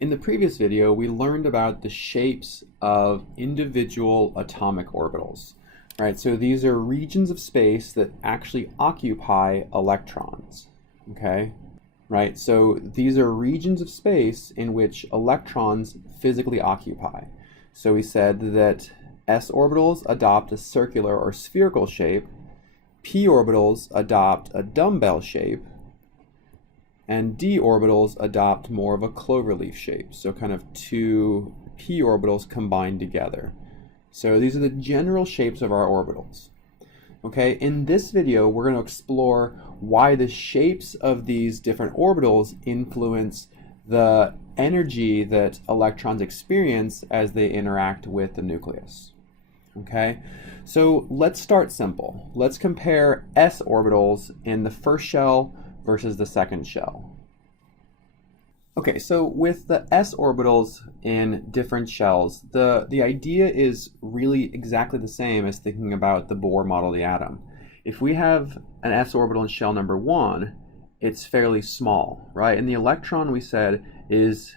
In the previous video, we learned about the shapes of individual atomic orbitals, right? So these are regions of space that actually occupy electrons, okay? Right, so these are regions of space in which electrons physically occupy. So we said that s orbitals adopt a circular or spherical shape, p orbitals adopt a dumbbell shape, and d orbitals adopt more of a cloverleaf shape, so kind of two p orbitals combined together. So these are the general shapes of our orbitals. Okay, in this video we're going to explore why the shapes of these different orbitals influence the energy that electrons experience as they interact with the nucleus. Okay, so let's start simple. Let's compare s orbitals in the first shell versus the second shell. Okay, so with the s orbitals in different shells, the idea is really exactly the same as thinking about the Bohr model of the atom. If we have an s orbital in shell number 1, it's fairly small, right? And the electron, we said, is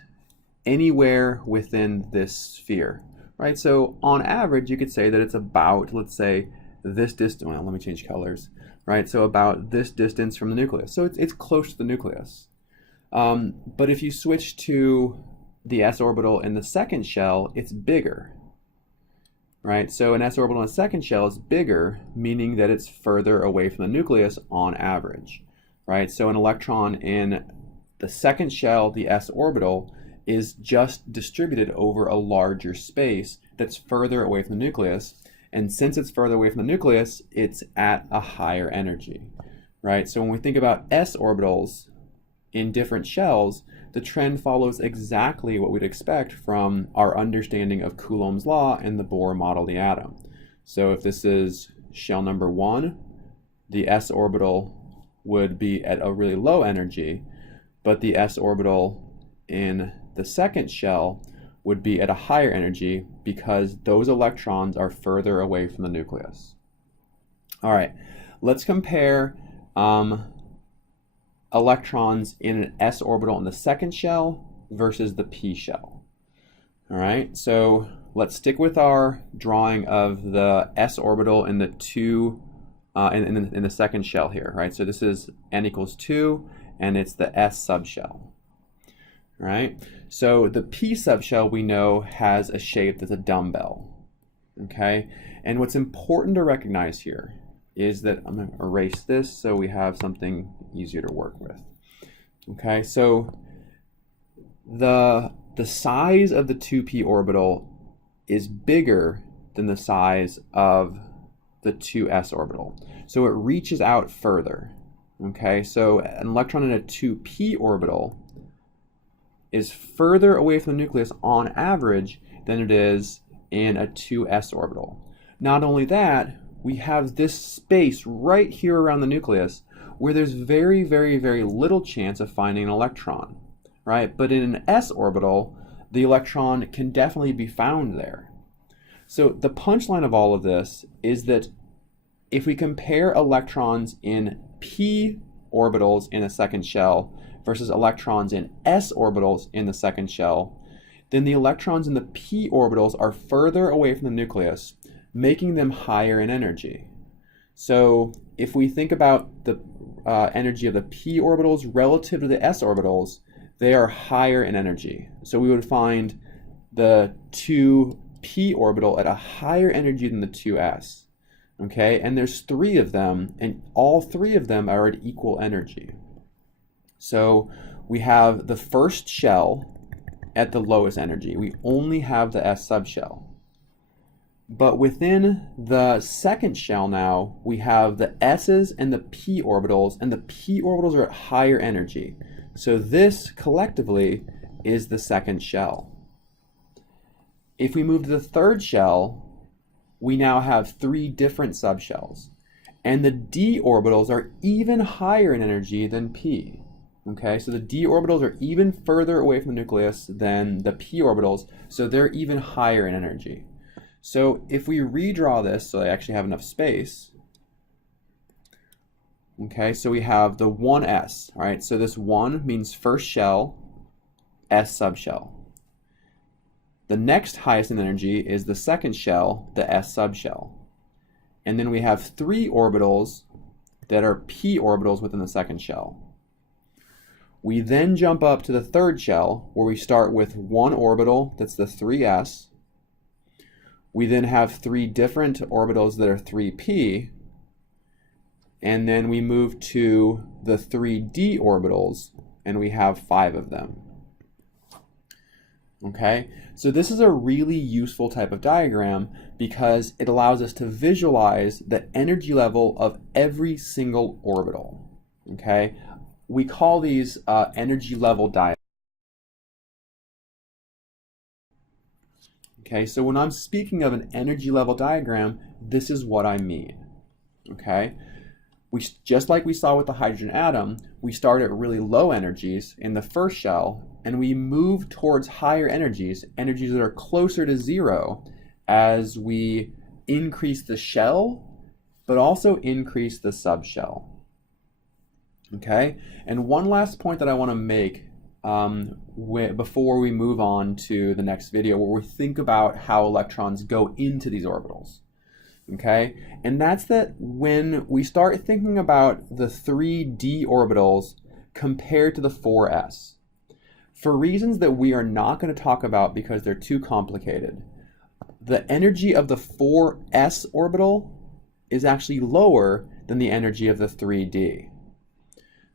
anywhere within this sphere, right? So on average, you could say that it's about, let's say, this distance. Well, let me change colors, right? So about this distance from the nucleus. So it's close to the nucleus. But if you switch to the s orbital in the second shell, it's bigger, right? So an s orbital in the second shell is bigger, meaning that it's further away from the nucleus on average, right? So an electron in the second shell, the s orbital, is just distributed over a larger space that's further away from the nucleus. And since it's further away from the nucleus, it's at a higher energy, right? So when we think about s orbitals in different shells, the trend follows exactly what we'd expect from our understanding of Coulomb's law and the Bohr model of the atom. So if this is shell number 1, the s orbital would be at a really low energy, but the s orbital in the second shell would be at a higher energy because those electrons are further away from the nucleus. All right, let's compare electrons in an s orbital in the second shell versus the p shell. All right, so let's stick with our drawing of the s orbital in the in the second shell here, right? So this is n equals 2, and it's the s subshell. Right? So the p subshell we know has a shape that's a dumbbell. Okay? And what's important to recognize here is that I'm going to erase this so we have something easier to work with. Okay? So the size of the 2p orbital is bigger than the size of the 2s orbital. So it reaches out further. Okay? So an electron in a 2p orbital is further away from the nucleus on average than it is in a 2s orbital. Not only that, we have this space right here around the nucleus where there's very, very, very little chance of finding an electron, right? But in an s orbital, the electron can definitely be found there. So the punchline of all of this is that if we compare electrons in p orbitals in a second shell versus electrons in s orbitals in the second shell, then the electrons in the p orbitals are further away from the nucleus, making them higher in energy. So if we think about the energy of the p orbitals relative to the s orbitals, they are higher in energy. So we would find the 2p orbital at a higher energy than the 2s. Okay, and there's 3 of them, and all 3 of them are at equal energy. So we have the first shell at the lowest energy. We only have the s subshell. But within the second shell now, we have the s's and the p orbitals, and the p orbitals are at higher energy. So this collectively is the second shell. If we move to the third shell, we now have 3 different subshells. And the d orbitals are even higher in energy than p. Okay, so the d orbitals are even further away from the nucleus than the p orbitals, so they're even higher in energy. So if we redraw this so I actually have enough space, okay, so we have the 1s, all right, so this 1 means first shell, S subshell. The next highest in energy is the second shell, the S subshell. And then we have 3 orbitals that are p orbitals within the second shell. We then jump up to the third shell, where we start with 1 orbital, that's the 3s. We then have 3 different orbitals that are 3p, and then we move to the 3d orbitals, and we have 5 of them. Okay, so this is a really useful type of diagram because it allows us to visualize the energy level of every single orbital. Okay, we call these energy level diagrams. Okay, so when I'm speaking of an energy level diagram, this is what I mean. Okay, just like we saw with the hydrogen atom, we start at really low energies in the first shell, and we move towards higher energies, energies that are closer to 0, as we increase the shell, but also increase the subshell. Okay, and one last point that I want to make before we move on to the next video, where we think about how electrons go into these orbitals. Okay, and that's that when we start thinking about the 3d orbitals compared to the 4s, for reasons that we are not going to talk about because they're too complicated, the energy of the 4s orbital is actually lower than the energy of the 3d.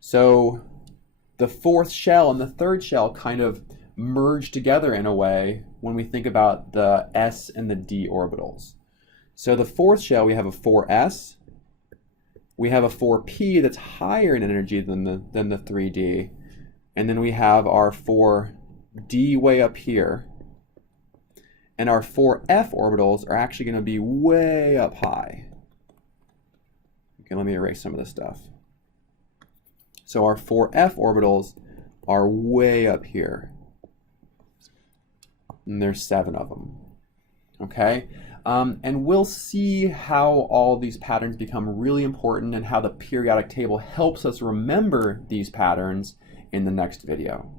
So the fourth shell and the third shell kind of merge together in a way when we think about the s and the d orbitals. So the fourth shell, we have a 4s, we have a 4p that's higher in energy than the 3d, and then we have our 4d way up here, and our 4f orbitals are actually going to be way up high. Okay, let me erase some of this stuff. So our 4f orbitals are way up here, and there's 7 of them. Okay, and we'll see how all these patterns become really important and how the periodic table helps us remember these patterns in the next video.